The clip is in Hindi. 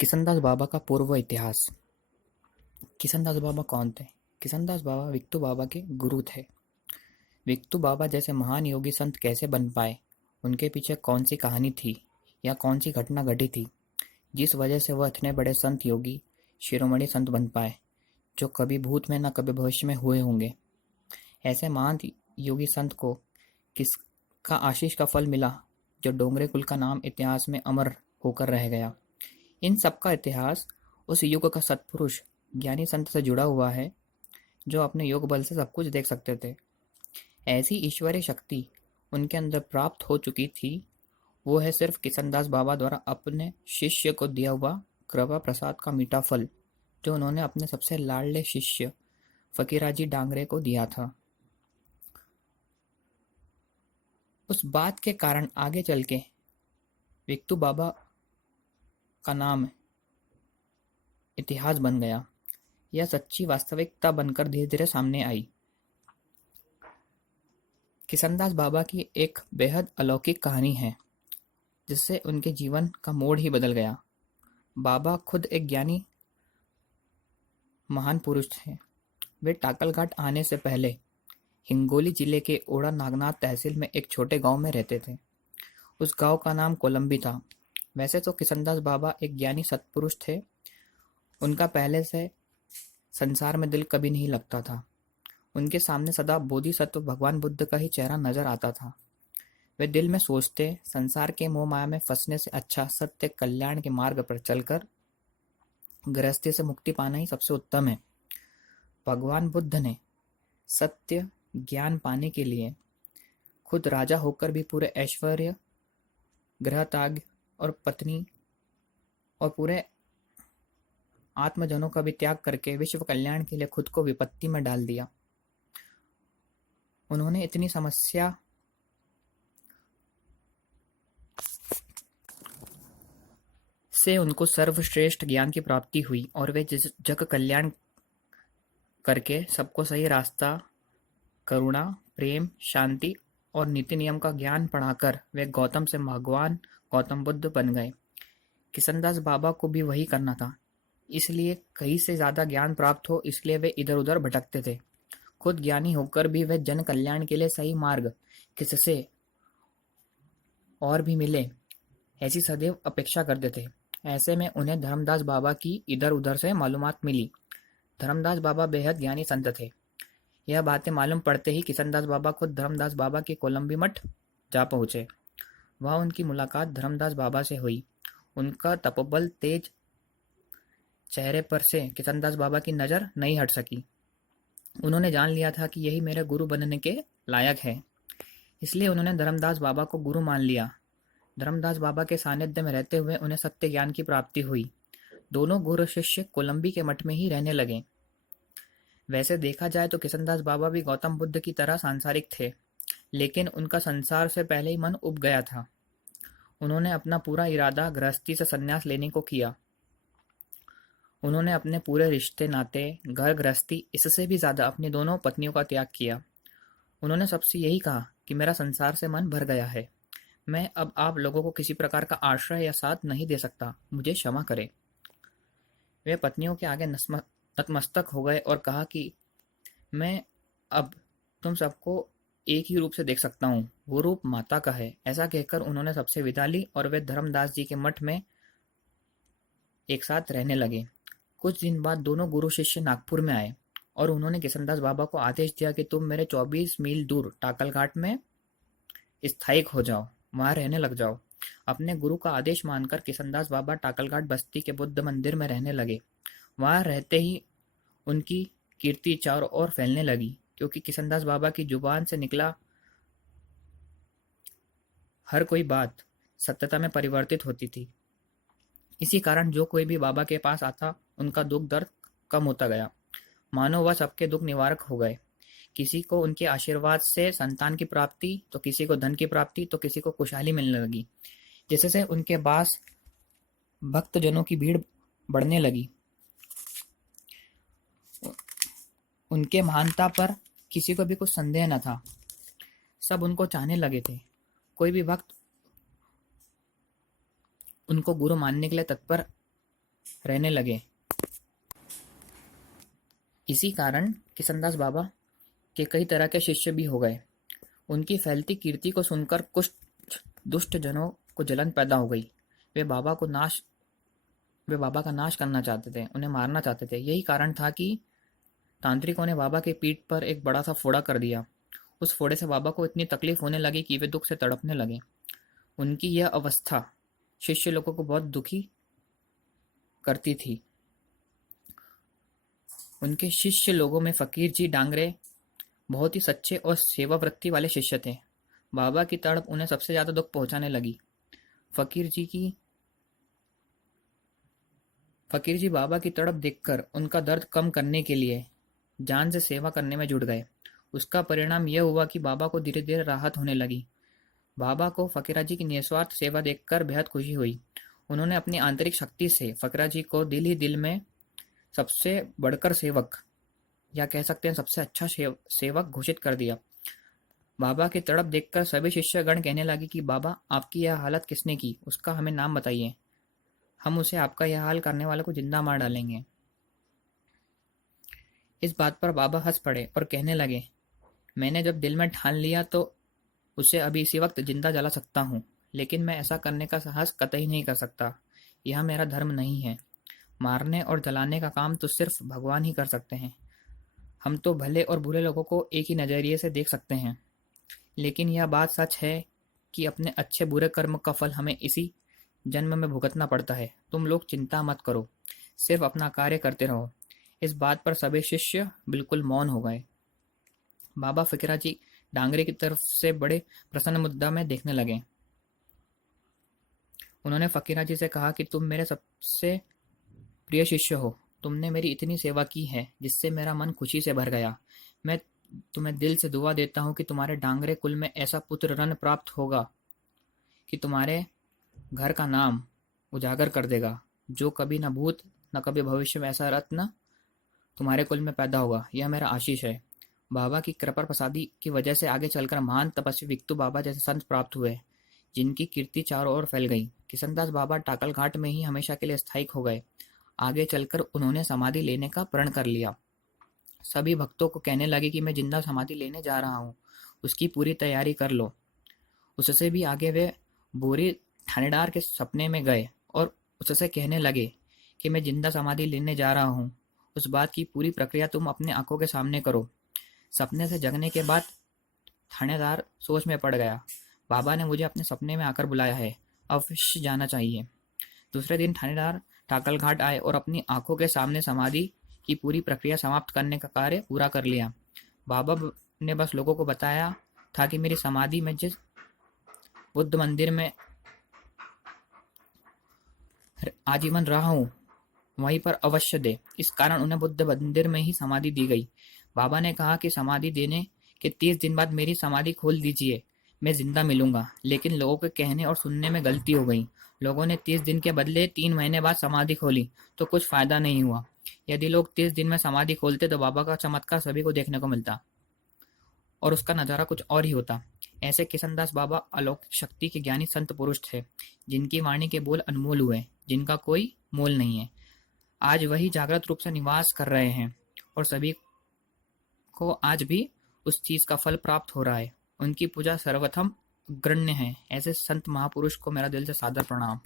किशनदास बाबा का पूर्व इतिहास। किशनदास बाबा कौन थे? किशनदास बाबा विक्तु बाबा के गुरु थे। विक्तु बाबा जैसे महान योगी संत कैसे बन पाए, उनके पीछे कौन सी कहानी थी या कौन सी घटना घटी थी जिस वजह से वह इतने बड़े संत योगी शिरोमणि संत बन पाए, जो कभी भूत में न कभी भविष्य में हुए होंगे। ऐसे महान योगी संत को किसका आशीष का फल मिला, जो डोंगरे कुल का नाम इतिहास में अमर होकर रह गया। इन सब का इतिहास उस युग का सत्पुरुष ज्ञानी संत से जुड़ा हुआ है, जो अपने योग बल से सब कुछ देख सकते थे। ऐसी ईश्वरीय शक्ति उनके अंदर प्राप्त हो चुकी थी, वो है सिर्फ किशनदास बाबा द्वारा अपने शिष्य को दिया हुआ कृपा प्रसाद का मीठा फल, जो उन्होंने अपने सबसे लाडले शिष्य फकीराजी डांगरे को दिया था। उस बात के कारण आगे चल के विक्तु बाबा का नाम इतिहास बन गया। यह सच्ची वास्तविकता बनकर धीरे धीरे सामने आई। किशनदास बाबा की एक बेहद अलौकिक कहानी है, जिससे उनके जीवन का मोड़ ही बदल गया। बाबा खुद एक ज्ञानी महान पुरुष थे। वे टाकलघाट आने से पहले हिंगोली जिले के ओड़ा नागनाथ तहसील में एक छोटे गांव में रहते थे। उस गांव का नाम कोलंबी था। वैसे तो किशनदास बाबा एक ज्ञानी सत्पुरुष थे। उनका पहले से संसार में दिल कभी नहीं लगता था। उनके सामने सदा बोधिसत्व भगवान बुद्ध का ही चेहरा नजर आता था। वे दिल में सोचते, संसार के मोह माया में फंसने से अच्छा सत्य कल्याण के मार्ग पर चलकर गृहस्थी से मुक्ति पाना ही सबसे उत्तम है। भगवान बुद्ध ने सत्य ज्ञान पाने के लिए खुद राजा होकर भी पूरे ऐश्वर्य, गृह त्याग और पत्नी और पूरे आत्मजनों का भी त्याग करके विश्व कल्याण के लिए खुद को विपत्ति में डाल दिया। उन्होंने इतनी समस्या से उनको सर्वश्रेष्ठ ज्ञान की प्राप्ति हुई और वे जिस जग कल्याण करके सबको सही रास्ता, करुणा, प्रेम, शांति और नीति नियम का ज्ञान पढ़ाकर वे गौतम से भगवान गौतम बुद्ध बन गए। किशनदास बाबा को भी वही करना था, इसलिए कहीं से ज्यादा ज्ञान प्राप्त हो, इसलिए वे इधर उधर भटकते थे। खुद ज्ञानी होकर भी वे जन कल्याण के लिए सही मार्ग किससे और भी मिले, ऐसी सदैव अपेक्षा करते थे। ऐसे में उन्हें धर्मदास बाबा की इधर उधर से मालूमात मिली। धर्मदास बाबा बेहद ज्ञानी संत थे। यह बातें मालूम पड़ते ही किशनदास बाबा खुद धर्मदास बाबा के कोलंबी मठ जा पहुंचे। वहां उनकी मुलाकात धर्मदास बाबा से हुई। उनका तपोबल तेज चेहरे पर से किशनदास बाबा की नजर नहीं हट सकी। उन्होंने जान लिया था कि यही मेरे गुरु बनने के लायक है, इसलिए उन्होंने धर्मदास बाबा को गुरु मान लिया। धर्मदास बाबा के सानिध्य में रहते हुए उन्हें सत्य ज्ञान की प्राप्ति हुई। दोनों गुरु शिष्य कोलंबी के मठ में ही रहने लगे। वैसे देखा जाए तो किशनदास बाबा भी गौतम बुद्ध की तरह सांसारिक थे, लेकिन उनका संसार से पहले ही मन उब गया था। उन्होंने अपना पूरा इरादा गृहस्थी से संन्यास लेने को किया। उन्होंने अपने पूरे रिश्ते नाते, घर गृहस्थी, इससे भी ज्यादा अपनी दोनों पत्नियों का त्याग किया। उन्होंने सबसे यही कहा कि मेरा संसार से मन भर गया है, मैं अब आप लोगों को किसी प्रकार का आश्रय या साथ नहीं दे सकता, मुझे क्षमा करें। वे पत्नियों के आगे नतमस्तक हो गए और कहा कि मैं अब तुम सबको एक ही रूप से देख सकता हूँ, वो रूप माता का है। ऐसा कहकर उन्होंने सबसे विदा ली और वे धर्मदास जी के मठ में एक साथ रहने लगे। कुछ दिन बाद दोनों गुरु शिष्य नागपुर में आए और उन्होंने किशनदास बाबा को आदेश दिया कि तुम मेरे 24 मील दूर टाकलघाट में स्थायिक हो जाओ, वहां रहने लग जाओ। अपने गुरु का आदेश मानकर किशनदास बाबा टाकलघाट बस्ती के बुद्ध मंदिर में रहने लगे। वहां रहते ही उनकी कीर्ति चारों ओर फैलने लगी, क्योंकि किशनदास बाबा की जुबान से निकला हर कोई बात सत्यता में परिवर्तित होती थी। इसी कारण जो कोई भी बाबा के पास आता, उनका दुख दर्द कम होता गया, मानो वह सबके दुख निवारक हो गए। किसी को उनके आशीर्वाद से संतान की प्राप्ति, तो किसी को धन की प्राप्ति, तो किसी को खुशहाली मिलने लगी, जिससे उनके पास भक्तजनों की भीड़ बढ़ने लगी। उनके महानता पर किसी को भी कुछ संदेह न था। सब उनको चाहने लगे थे। कोई भी भक्त उनको गुरु मानने के लिए तत्पर रहने लगे। इसी कारण किशनदास बाबा के कई तरह के शिष्य भी हो गए। उनकी फैलती कीर्ति को सुनकर कुछ दुष्ट जनों को जलन पैदा हो गई। वे बाबा को नाश वे बाबा का नाश करना चाहते थे, उन्हें मारना चाहते थे। यही कारण था कि तांत्रिकों ने बाबा की पीठ पर एक बड़ा सा फोड़ा कर दिया। उस फोड़े से बाबा को इतनी तकलीफ होने लगी कि वे दुख से तड़पने लगे। उनकी यह अवस्था शिष्य लोगों को बहुत दुखी करती थी। उनके शिष्य लोगों में फकीर जी डांगरे बहुत ही सच्चे और सेवावृत्ति वाले शिष्य थे। बाबा की तड़प उन्हें सबसे ज्यादा दुख पहुंचाने लगी। फकीर जी की फकीर जी बाबा की तड़प देखकर उनका दर्द कम करने के लिए जान से सेवा करने में जुट गए। उसका परिणाम यह हुआ कि बाबा को धीरे धीरे राहत होने लगी। बाबा को फकीरा जी की निस्वार्थ सेवा देखकर बेहद खुशी हुई। उन्होंने अपनी आंतरिक शक्ति से फकीरा जी को दिल ही दिल में सबसे बढ़कर सेवक, या कह सकते हैं सबसे अच्छा सेवक घोषित कर दिया। बाबा की तड़प देखकर सभी शिष्यगण कहने लगे कि बाबा, आपकी यह हालत किसने की, उसका हमें नाम बताइए, हम उसे आपका यह हाल करने वाले को जिंदा मार डालेंगे। इस बात पर बाबा हंस पड़े और कहने लगे, मैंने जब दिल में ठान लिया तो उसे अभी इसी वक्त जिंदा जला सकता हूँ, लेकिन मैं ऐसा करने का साहस कतई नहीं कर सकता। यह मेरा धर्म नहीं है। मारने और जलाने का काम तो सिर्फ भगवान ही कर सकते हैं। हम तो भले और बुरे लोगों को एक ही नजरिए से देख सकते हैं, लेकिन यह बात सच है कि अपने अच्छे बुरे कर्म का फल हमें इसी जन्म में भुगतना पड़ता है। तुम लोग चिंता मत करो, सिर्फ अपना कार्य करते रहो। इस बात पर सभी शिष्य बिल्कुल मौन हो गए। बाबा फकीरा जी डांगरे की तरफ से बड़े प्रसन्न मुद्रा में देखने लगे। उन्होंने फकीरा जी से कहा कि तुम मेरे सबसे प्रिय शिष्य हो। तुमने मेरी इतनी सेवा की है जिससे मेरा मन खुशी से भर गया। मैं तुम्हें दिल से दुआ देता हूँ कि तुम्हारे डांगरे कुल में ऐसा पुत्र रत्न प्राप्त होगा कि तुम्हारे घर का नाम उजागर कर देगा, जो कभी न भूत न कभी भविष्य में ऐसा रत्न तुम्हारे कुल में पैदा होगा। यह मेरा आशीष है। बाबा की कृपा प्रसादी की वजह से आगे चलकर महान तपस्वी विक्तु बाबा जैसे संत प्राप्त हुए, जिनकी कीर्ति चारों ओर फैल गई। किशनदास बाबा टाकल घाट में ही हमेशा के लिए स्थायिक हो गए। आगे चलकर उन्होंने समाधि लेने का प्रण कर लिया। सभी भक्तों को कहने लगे कि मैं जिंदा समाधि लेने जा रहा हूँ, उसकी पूरी तैयारी कर लो। उससे भी आगे वे बोरी थानेदार के सपने में गए और उससे कहने लगे कि मैं जिंदा समाधि लेने जा रहा हूँ। उस बात की पूरी प्रक्रिया तुम अपने आंखों के सामने करो। सपने से जगने के बाद थानेदार सोच में पड़ गया। बाबा ने मुझे अपने सपने में आकर बुलाया है, अवश्य जाना चाहिए। दूसरे दिन थानेदार टाकल घाट आए और अपनी आंखों के सामने समाधि की पूरी प्रक्रिया समाप्त करने का कार्य पूरा कर लिया। बाबा ने बस लोगों को बताया था कि मेरी समाधि में जिस बुद्ध मंदिर में आजीवन रहा हूँ वहीं पर अवश्य दे। इस कारण उन्हें बुद्ध मंदिर में ही समाधि दी गई। बाबा ने कहा कि समाधि देने के 30 दिन बाद मेरी समाधि खोल दीजिए, मैं जिंदा मिलूंगा। लेकिन लोगों के कहने और सुनने में गलती हो गई। लोगों ने 30 दिन के बदले 3 महीने बाद समाधि खोली तो कुछ फायदा नहीं हुआ। यदि लोग 30 दिन में समाधि खोलते तो बाबा का चमत्कार सभी को देखने को मिलता और उसका नज़ारा कुछ और ही होता। ऐसे किशनदास बाबा अलौकिक शक्ति के ज्ञानी संत पुरुष थे, जिनकी वाणी के बोल अनमोल हुए, जिनका कोई मोल नहीं है। आज वही जागृत रूप से निवास कर रहे हैं और सभी को आज भी उस चीज का फल प्राप्त हो रहा है। उनकी पूजा सर्वथम अग्रण्य है। ऐसे संत महापुरुष को मेरा दिल से सादर प्रणाम।